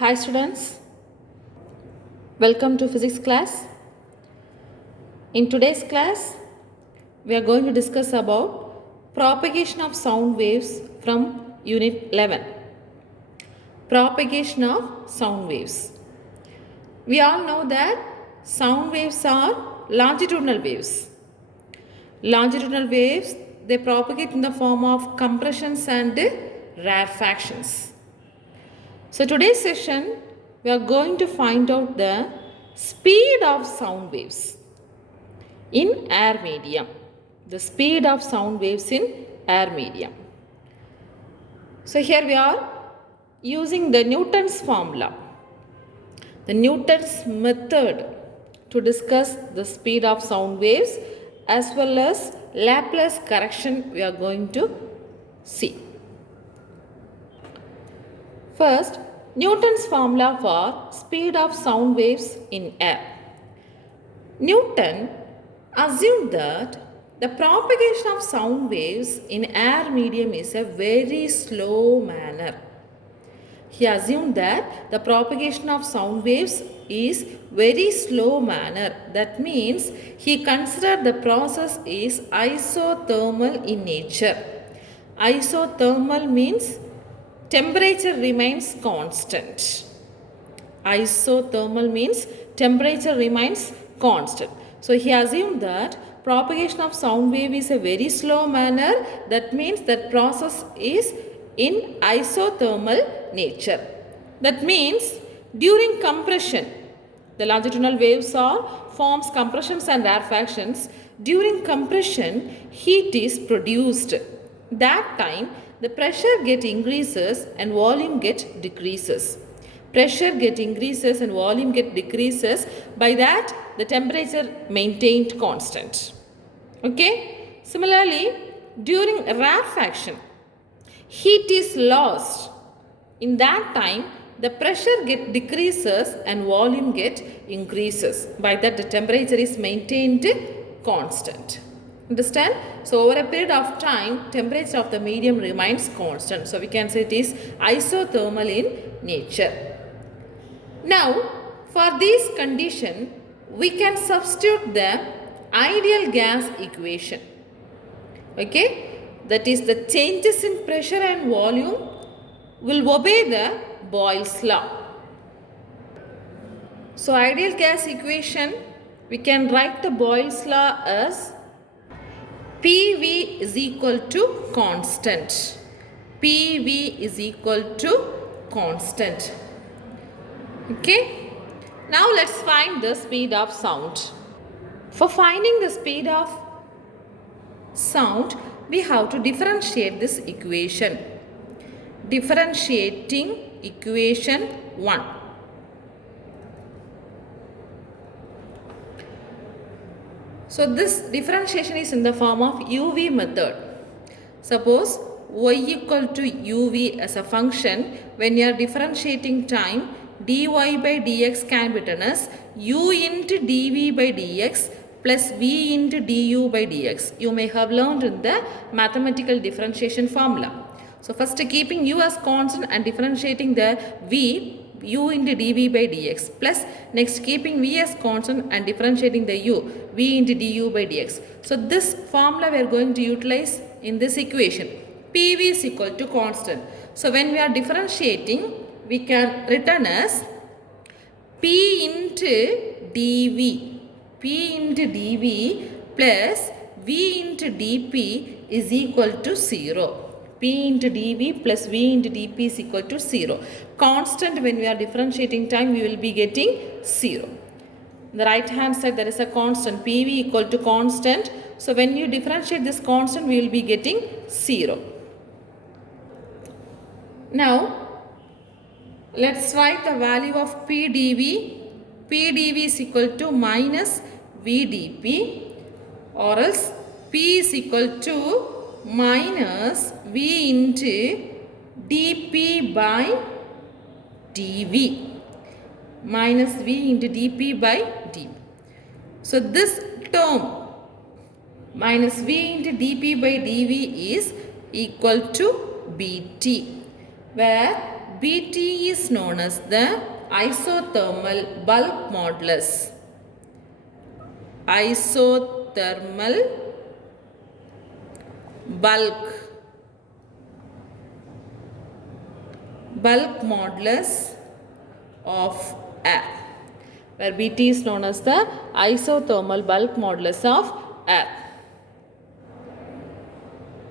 Hi students, welcome to physics class. In today's class, we are going to discuss about propagation of sound waves from unit 11. Propagation of sound waves. We all know that sound waves are longitudinal waves. Longitudinal waves, they propagate in the form of compressions and rarefactions. So today's session, we are going to find out the speed of sound waves in air medium. The speed of sound waves in air medium. So here we are using the Newton's formula, the Newton's method to discuss the speed of sound waves as well as Laplace correction we are going to see. First, Newton's formula for speed of sound waves in air. Newton assumed that the propagation of sound waves in air medium is a very slow manner. He assumed that the propagation of sound waves is very slow manner. That means he considered the process is isothermal in nature. Isothermal means temperature remains constant. Isothermal means temperature remains constant. So he assumed that propagation of sound wave is a very slow manner. That means that process is in isothermal nature. That means during compression, the longitudinal waves forms compressions and rarefactions. During compression, heat is produced. That time, the pressure get increases and volume get decreases. Pressure get increases and volume get decreases. By that, the temperature maintained constant. Okay. Similarly, during rarefaction, heat is lost. In that time, the pressure get decreases and volume get increases. By that, the temperature is maintained constant. Understand? So over a period of time, temperature of the medium remains constant. So we can say it is isothermal in nature. Now, for this condition, we can substitute the ideal gas equation. Okay? That is, the changes in pressure and volume will obey the Boyle's law. So ideal gas equation, we can write the Boyle's law as PV is equal to constant. PV is equal to constant. Okay. Now let's find the speed of sound. For finding the speed of sound, we have to differentiate this equation. Differentiating equation 1. So this differentiation is in the form of UV method. Suppose y equal to UV as a function, when you are differentiating time, dy by dx can be written as u into dv by dx plus v into du by dx. You may have learned in the mathematical differentiation formula. So first keeping u as constant and differentiating the v, u into dv by dx, plus next keeping v as constant and differentiating the u, v into du by dx. So this formula we are going to utilize in this equation. PV is equal to constant. So when we are differentiating, we can written as P into dv, P into dv plus v into dp is equal to 0. P into dv plus v into dp is equal to 0. Constant, when we are differentiating time, we will be getting 0. On the right hand side, there is a constant, PV equal to constant. So when you differentiate this constant, we will be getting 0. Now, let's write the value of PdV. PdV is equal to minus VdP, or else P is equal to minus V into dP by dV. Minus V into dP by dV. So this term minus V into dP by dV is equal to Bt, where Bt is known as the isothermal bulk modulus. Isothermal bulk modulus of air, where Bt is known as the isothermal bulk modulus of air.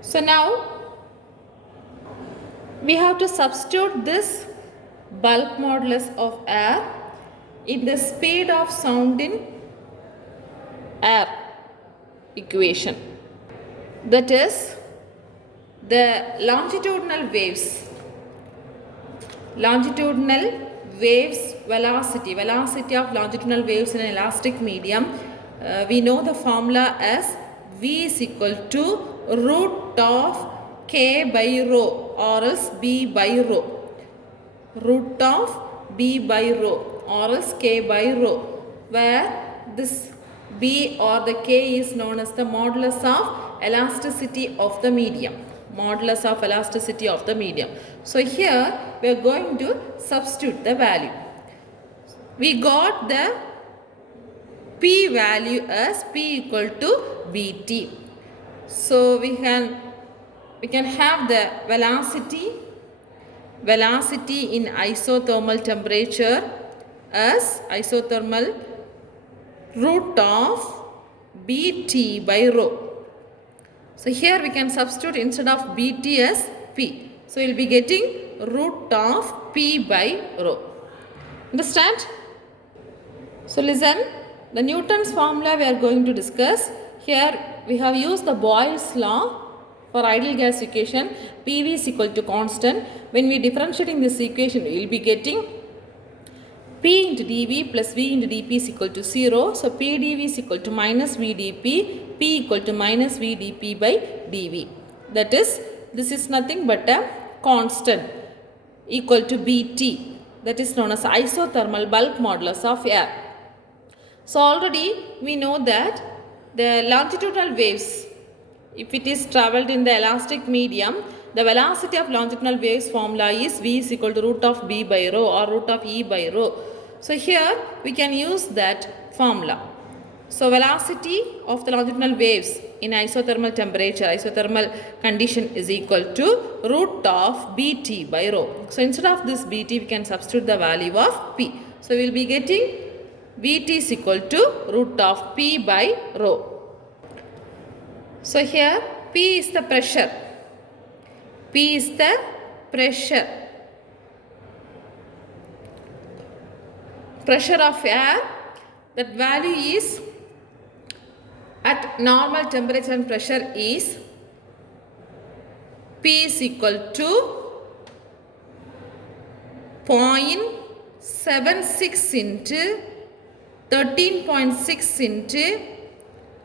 So now we have to substitute this bulk modulus of air in the speed of sound in air equation. That is, the longitudinal waves velocity of longitudinal waves in an elastic medium, we know the formula as V is equal to root of K by rho or else B by rho. Root of B by rho or else K by rho, where this B or the K is known as the modulus of elasticity of the medium. Modulus of elasticity of the medium. So here we are going to substitute the value. We got the P value as P equal to Bt. So we can have the velocity in isothermal temperature as isothermal root of Bt by rho. So here we can substitute instead of Bt as P. So we will be getting root of P by rho. Understand? So listen, the Newton's formula we are going to discuss. Here we have used the Boyle's law for ideal gas equation. PV is equal to constant. When we differentiating this equation, we will be getting P into dV plus V into dP is equal to 0. So P dV is equal to minus V dP. P equal to minus V dP by dV. That is, this is nothing but a constant equal to Bt. That is known as isothermal bulk modulus of air. So already we know that the longitudinal waves, if it is travelled in the elastic medium, the velocity of longitudinal waves formula is V is equal to root of B by rho or root of E by rho. So here we can use that formula. So velocity of the longitudinal waves in isothermal temperature, isothermal condition is equal to root of Bt by rho. So instead of this Bt, we can substitute the value of P. So we will be getting Vt is equal to root of P by rho. So here P is the pressure. P is the pressure. Pressure of air. That value is at normal temperature and pressure is P is equal to 0.76 into 13.6 into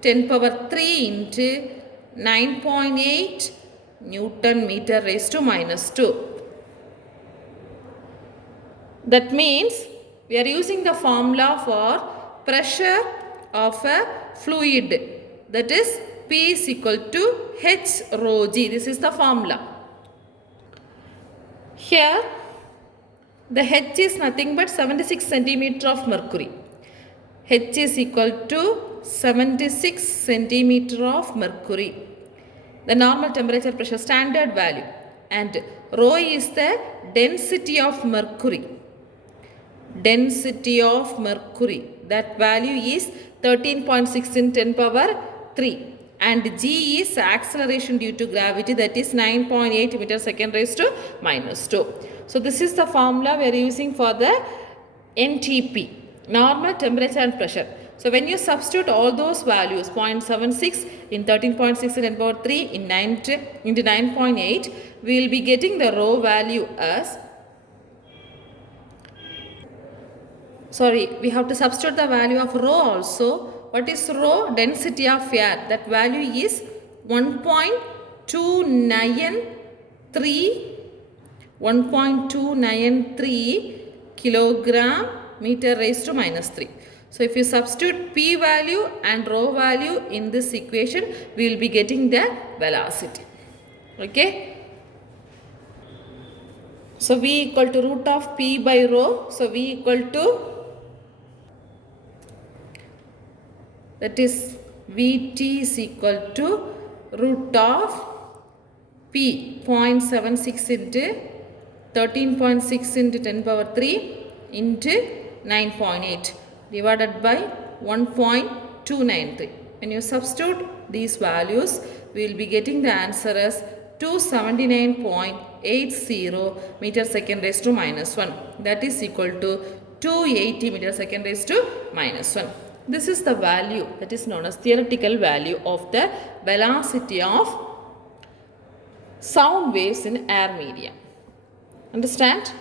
10 power 3 into 9.8 Newton meter raised to minus 2. That means we are using the formula for pressure of a fluid, that is P is equal to H rho g. This is the formula. Here the H is nothing but 76 centimeter of mercury. H is equal to 76 centimeter of mercury. The normal temperature pressure standard value, and rho is the density of mercury. Density of mercury. That value is 13.6 in 10 power 3. And g is acceleration due to gravity, that is 9.8 meter second raised to minus 2. So this is the formula we are using for the NTP, normal temperature and pressure. So when you substitute all those values, 0.76 in 13.6 in 10 power 3 in 9 into 9.8, we will be getting the rho value as, we have to substitute the value of rho also. What is rho? Density of air. That value is 1.293 kilogram meter raised to minus 3. So if you substitute P value and rho value in this equation, we will be getting the velocity. Okay. So V equal to root of P by rho. So V equal to, that is Vt is equal to root of P 0.76 into 13.6 into 10 power 3 into 9.8 divided by 1.293. When you substitute these values, we will be getting the answer as 279.80 meter second raised to minus 1. That is equal to 280 meter second raised to minus 1. This is the value that is known as theoretical value of the velocity of sound waves in air medium. Understand?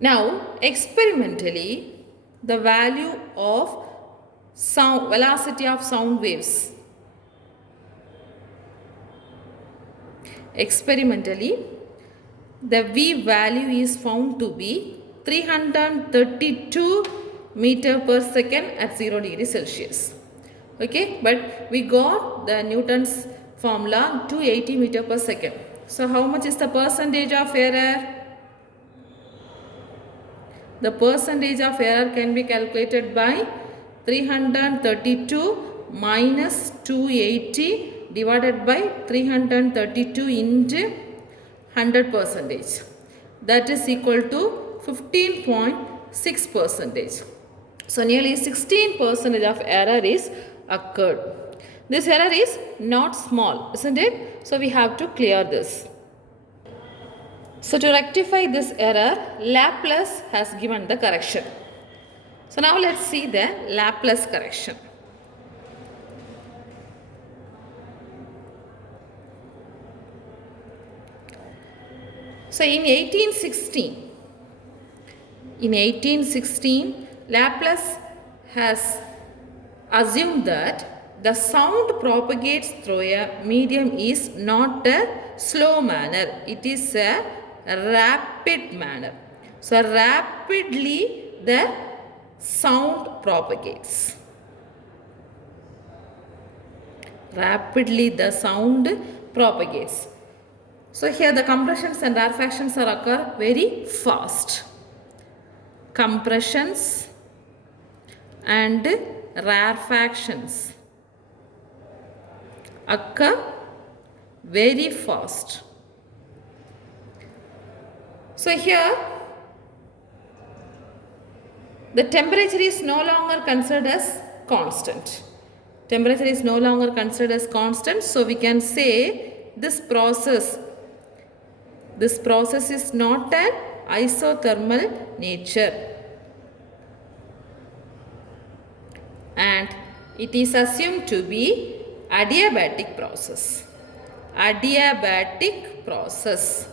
Now, experimentally, the value of velocity of sound waves. Experimentally, the V value is found to be 332 meter per second at 0 degree Celsius. Okay, but we got the Newton's formula 280 meter per second. So how much is the percentage of error? The percentage of error can be calculated by 332 minus 280 divided by 332 into 100 percentage. That is equal to 15.6 percentage. So nearly 16% of error is occurred. This error is not small, isn't it? So we have to clear this. So to rectify this error, Laplace has given the correction. So now let's see the Laplace correction. So in 1816, Laplace has assumed that the sound propagates through a medium is not a slow manner, it is a rapid manner. So rapidly the sound propagates. Rapidly the sound propagates. So here the compressions and rarefactions are occur very fast. Compressions and rarefactions occur very fast. So here the temperature is no longer considered as constant. Temperature is no longer considered as constant. So we can say this process is not an isothermal nature. And it is assumed to be adiabatic process. Adiabatic process.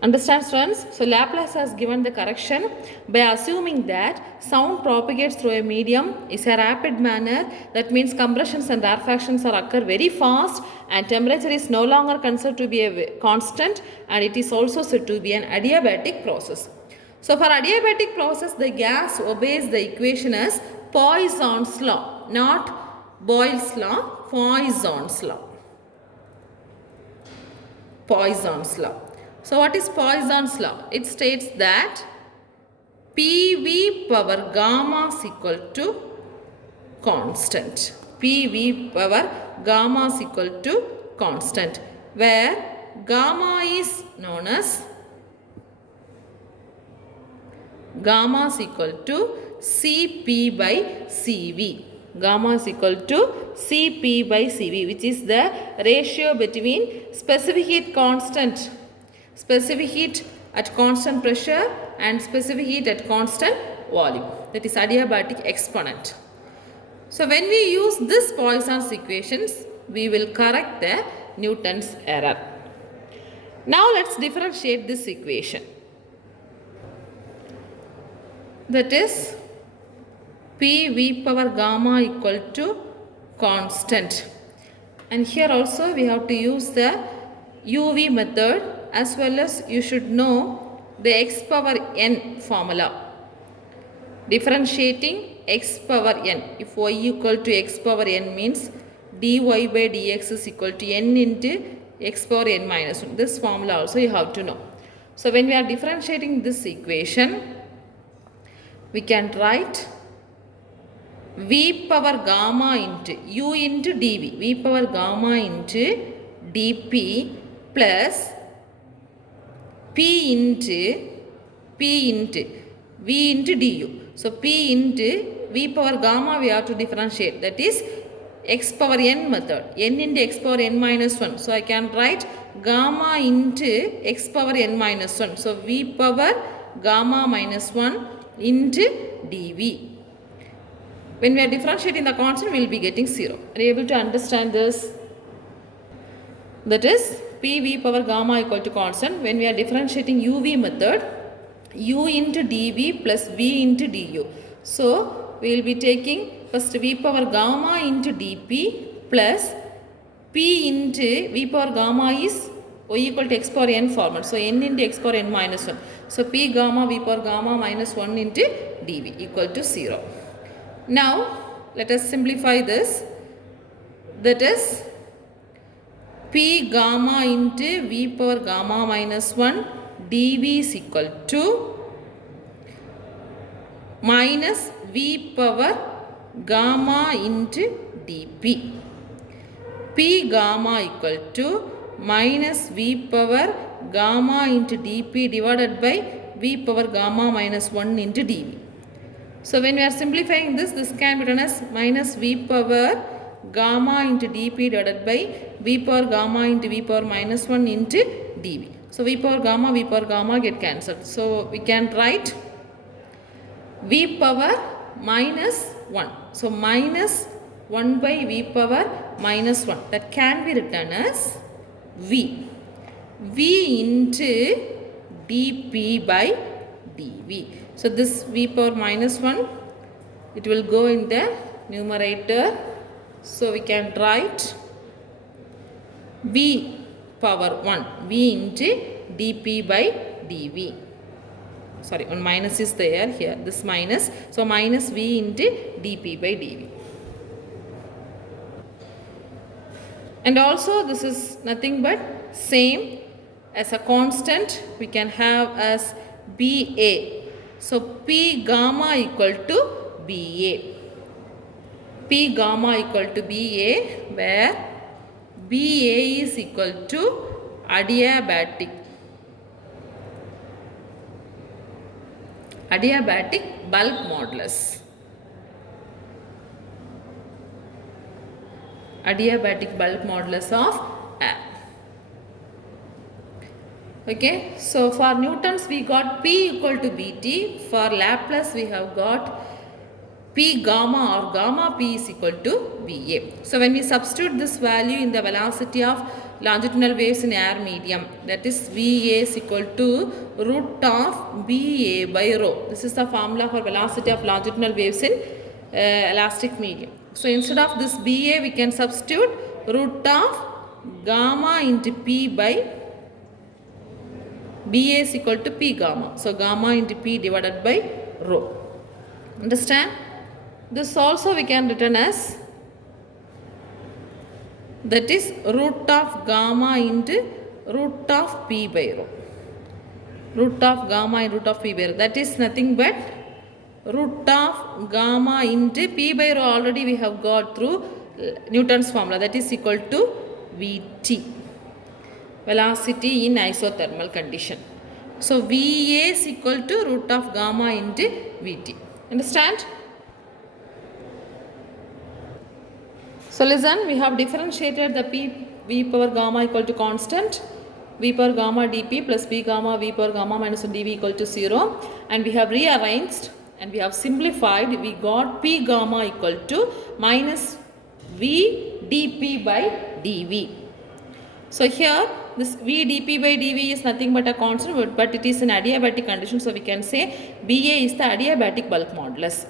Understand, students? So Laplace has given the correction by assuming that sound propagates through a medium is a rapid manner. That means compressions and rarefactions are occur very fast, and temperature is no longer considered to be a constant, and it is also said to be an adiabatic process. So for adiabatic process, the gas obeys the equation as Poisson's law, not Boyle's law, Poisson's law. Poisson's law. So what is Poisson's law? It states that PV power gamma is equal to constant. PV power gamma is equal to constant, where gamma is known as gamma is equal to Cp by Cv. Gamma is equal to Cp by Cv, which is the ratio between specific heat constant, specific heat at constant pressure and specific heat at constant volume. That is adiabatic exponent. So when we use this Poisson's equations, we will correct the Newton's error. Now let's differentiate this equation. That is PV power gamma equal to constant. And here also we have to use the UV method, as well as you should know the x power n formula. Differentiating x power n. If y equal to x power n means dy by dx is equal to n into x power n minus 1. This formula also you have to know. So when we are differentiating this equation, we can write v power gamma into u into dv, v power gamma into dp plus p into v into du. So p into v power gamma we have to differentiate, that is x power n method, n into x power n minus 1. So I can write gamma into x power n minus 1. So v power gamma minus 1 into dv. When we are differentiating the constant, we will be getting 0. Are you able to understand this? That is pv power gamma equal to constant. When we are differentiating uv method, u into dv plus v into du. So we will be taking first v power gamma into dp plus p into v power gamma is y equal to x power n format. So n into x power n minus 1. So p gamma v power gamma minus 1 into dv equal to 0. Now let us simplify this. That is p gamma into v power gamma minus 1 dv is equal to minus v power gamma into dp. P gamma equal to minus v power gamma into dp divided by v power gamma minus 1 into dv. So when we are simplifying this, this can be written as minus v power gamma into dp divided by v power gamma into v power minus 1 into dv. So v power gamma get cancelled. So we can write v power minus 1. So minus 1 by v power minus 1. That can be written as v. v into dp by dv. So this v power minus 1, it will go in the numerator. So we can write v power 1, v into dp by dv. Sorry, one minus is there here, this minus. So minus v into dp by dv. And also this is nothing but same as a constant we can have as ba. So p gamma equal to ba. P gamma equal to ba, where ba is equal to adiabatic bulk modulus. Adiabatic bulk modulus of air. Okay, so for Newtons we got P equal to Bt. For Laplace we have got P gamma or gamma P is equal to Va. So when we substitute this value in the velocity of longitudinal waves in air medium, that is Va is equal to root of Ba by rho. This is the formula for velocity of longitudinal waves in elastic medium. So instead of this Ba we can substitute root of gamma into P by Ba is equal to P gamma. So gamma into P divided by rho. Understand? This also we can written as, that is root of gamma into root of P by rho. Root of gamma and root of P by rho. That is nothing but root of gamma into P by rho already we have got through Newton's formula, that is equal to Vt. Velocity in isothermal condition. So Va is equal to root of gamma into Vt. Understand? So listen, we have differentiated the v power gamma equal to constant, v power gamma dp plus p gamma v power gamma minus 1 dv equal to 0, and we have rearranged and we have simplified. We got p gamma equal to minus v dp by dv. So here this v dp by dv is nothing but a constant, but it is an adiabatic condition. So we can say Ba is the adiabatic bulk modulus.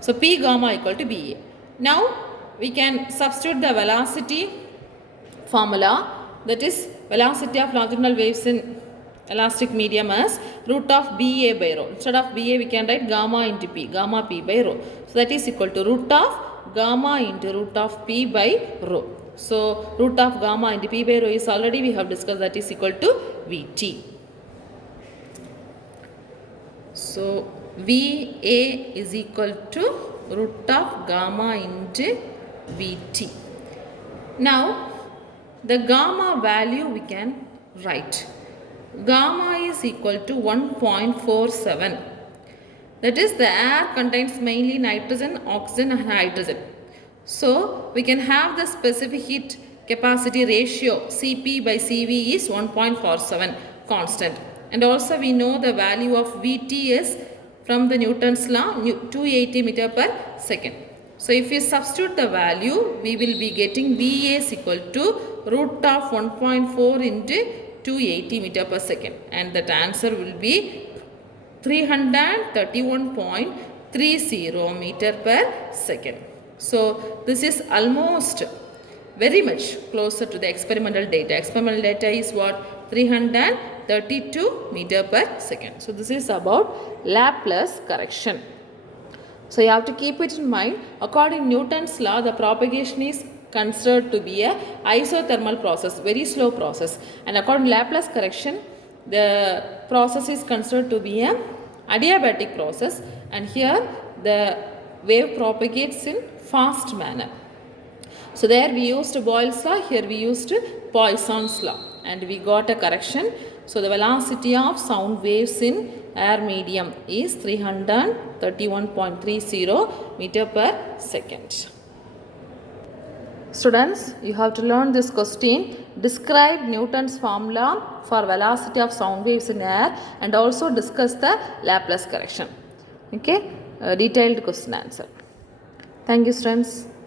So p gamma equal to Ba. Now we can substitute the velocity formula, that is velocity of longitudinal waves in elastic medium as root of Ba by rho. Instead of Ba we can write gamma into P, gamma P by rho. So that is equal to root of gamma into root of p by rho. So root of gamma into p by rho is already we have discussed, that is equal to Vt. So Va is equal to root of gamma into Vt. Now the gamma value we can write. Gamma is equal to 1.47. That is, the air contains mainly nitrogen, oxygen and hydrogen. So we can have the specific heat capacity ratio Cp by Cv is 1.47 constant. And also we know the value of Vt is from the Newton's law 280 meter per second. So if we substitute the value, we will be getting Va is equal to root of 1.4 into 280 meter per second, and that answer will be 331.30 meter per second. So this is almost very much closer to the experimental data. Experimental data is what? 332 meter per second. So this is about Laplace correction. So you have to keep it in mind. According to Newton's law, the propagation is considered to be a isothermal process, very slow process. And according to Laplace correction, the process is considered to be a adiabatic process. And here the wave propagates in fast manner. So there we used Boyle's law, here we used Poisson's law, and we got a correction. So the velocity of sound waves in air medium is 331.30 meter per second. Students, you have to learn this question. Describe Newton's formula for velocity of sound waves in air and also discuss the Laplace correction. Okay, detailed question answer. Thank you, students.